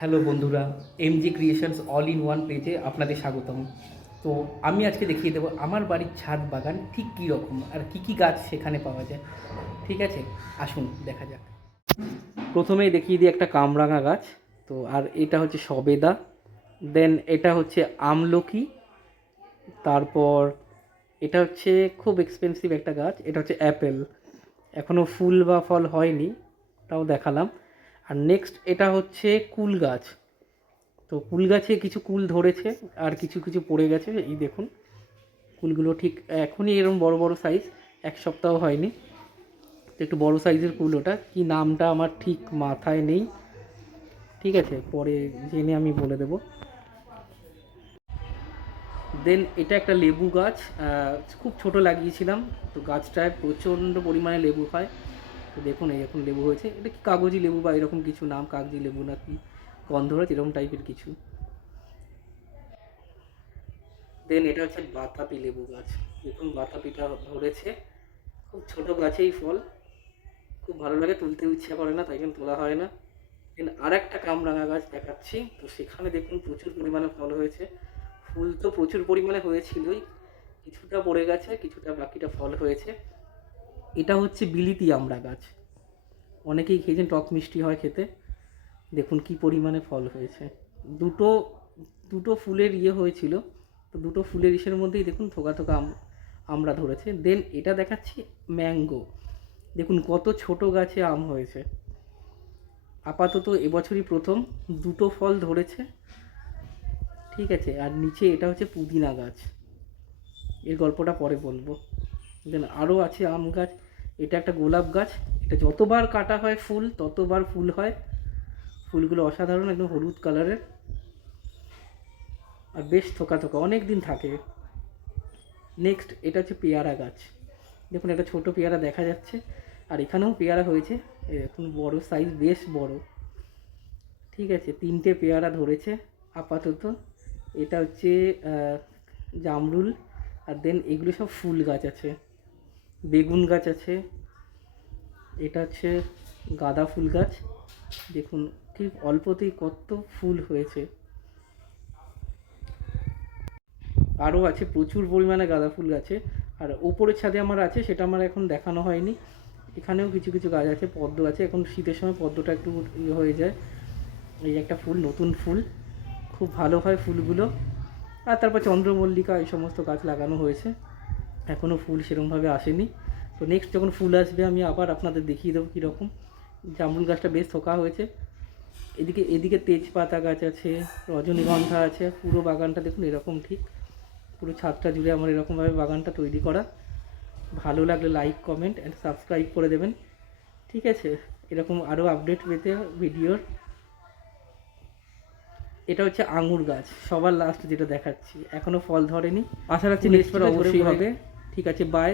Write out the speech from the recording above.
Hello বন্ধুরা MG creations all in one পেজে আপনাদের স্বাগতম। তো আমি আজকে দেখিয়ে দেবো আমার বাড়ির ছাদ বাগান ঠিক কী রকম আর কী কী গাছ সেখানে পাওয়া যায়। ঠিক আছে? আসুন, দেখা যাক। প্রথমেই দেখিয়ে দিই একটা কামরাঙা গাছ। তো আর এটা হচ্ছে সবেদা। দেন এটা হচ্ছে আমলকি। তারপর এটা হচ্ছে খুব এক্সপেন্সিভ একটা গাছ। এটা হচ্ছে অ্যাপেল এখনও ফুল বা ফল হয়নি, তাও দেখালাম। আর নেক্সট এটা হচ্ছে কুল গাছ। তো কুল গাছে কিছু কুল ধরেছে আর কিছু কিছু পড়ে গেছে, এই দেখুন। কুলগুলো ঠিক এখনই এরকম বড় বড় সাইজ এক সপ্তাহ হয়নি। একটু বড় সাইজের কুল ওটা। কি নামটা আমার ঠিক মাথায় নেই। ঠিক আছে, পরে জেনে আমি বলে দেবো। দেন এটা একটা লেবু গাছ। খুব ছোট লাগিয়েছিলাম। তো গাছটায় প্রচণ্ড পরিমাণে লেবু হয়। দেখুন, এই এখন লেবু হয়েছে। এটা কি কাগজি লেবু বা এরকম কিছু নাম? কাগজি লেবু না কি? গন্ধ গন্ধরাজ এরকম টাইপের কিছু। দেন এটা হচ্ছে বাতাপি লেবু গাছ। দেখুন বাতাপিটা ধরেছে। খুব ছোট গাছেই ফল। খুব ভালো লাগে, তুলতে ইচ্ছা করে না, তাই জন্য তোলা হয় না। দেন আর একটা কামরাঙা গাছ দেখাচ্ছি। তো সেখানে দেখুন, প্রচুর পরিমাণে ফল হয়েছে। ফুল তো প্রচুর পরিমাণে হয়েছিলই। কিছুটা পড়ে গেছে, কিছুটা বাকিটা ফল হয়েছে। এটা হচ্ছে বিলিতি আমড়া গাছ। অনেকেই খেয়েছেন, টক মিষ্টি হয় খেতে। দেখুন কি পরিমাণে ফল হয়েছে। দুটো দুটো ফুলের ইয়ে হয়েছিল, তো দুটো ফুলের ইসের মধ্যেই দেখুন থোকা থোকা আমরা ধরেছে। দেন এটা দেখাচ্ছি ম্যাঙ্গো। দেখুন কত ছোট গাছে আম হয়েছে। আপাতত এবছরই প্রথম, দুটো ফল ধরেছে। ঠিক আছে, আর নিচে এটা হচ্ছে পুদিনা গাছ। এর গল্পটা পরে বলব। দেন আরও আছে আম গাছ। এটা একটা গোলাপ গাছ। এটা যতবার কাটা হয় ফুল, ততবার ফুল হয়। ফুলগুলো অসাধারণ, একদম হলুদ কালারের। আর বেশ থোকা থোকা অনেক দিন থাকে। নেক্সট এটা হচ্ছে পেয়ারা গাছ। দেখুন, একটা ছোট পেয়ারা দেখা যাচ্ছে। আর এখানেও পেয়ারা হয়েছে। এই দেখুন বড় সাইজ বেশ বড়। ঠিক আছে, তিনটে পেয়ারা ধরেছে, আপাতত। এটা হচ্ছে জামরুল। আর দেন এগুলো সব ফুল গাছ আছে। বেগুন গাছ আছে। এটা হচ্ছে গাঁদা ফুল গাছ। দেখুন, কি অল্পতেই কত ফুল হয়েছে। আরও আছে, প্রচুর পরিমাণে গাঁদা ফুল গাছে। আর ওপরের ছাদে আমার আছে, সেটা আমার এখন দেখানো হয়নি। এখানেও কিছু কিছু গাছ আছে, পদ্ম আছে। এখন শীতের সময় পদ্মটা একটু ইয়ে হয়ে যায়। এই একটা ফুল, নতুন ফুল। খুব ভালো হয় ফুলগুলো। আর তারপর চন্দ্রমল্লিকা, এই সমস্ত গাছ লাগানো হয়েছে। এখনও ফুল সেরকমভাবে আসেনি। তো নেক্সট যখন ফুল আসবে আমি আবার আপনাদের দেখিয়ে দেবো কীরকম। জামরুল গাছটা বেশ থোকা হয়েছে। এদিকে এদিকে তেজপাতা গাছ আছে রজনীগন্ধা আছে পুরো বাগানটা দেখুন এরকম ঠিক। পুরো ছাদটা জুড়ে আমার এরকমভাবে বাগানটা তৈরি করা। ভালো লাগলে লাইক কমেন্ট অ্যান্ড সাবস্ক্রাইব করে দেবেন। ঠিক আছে? এরকম আরও আপডেট পেতে ভিডিওর এটা হচ্ছে আঙুর গাছ সবার লাস্ট যেটা দেখাচ্ছি। এখনও ফল ধরেনি। আশা রাখছি নেক্সট অবশ্যই হবে। ঠিক আছে বাই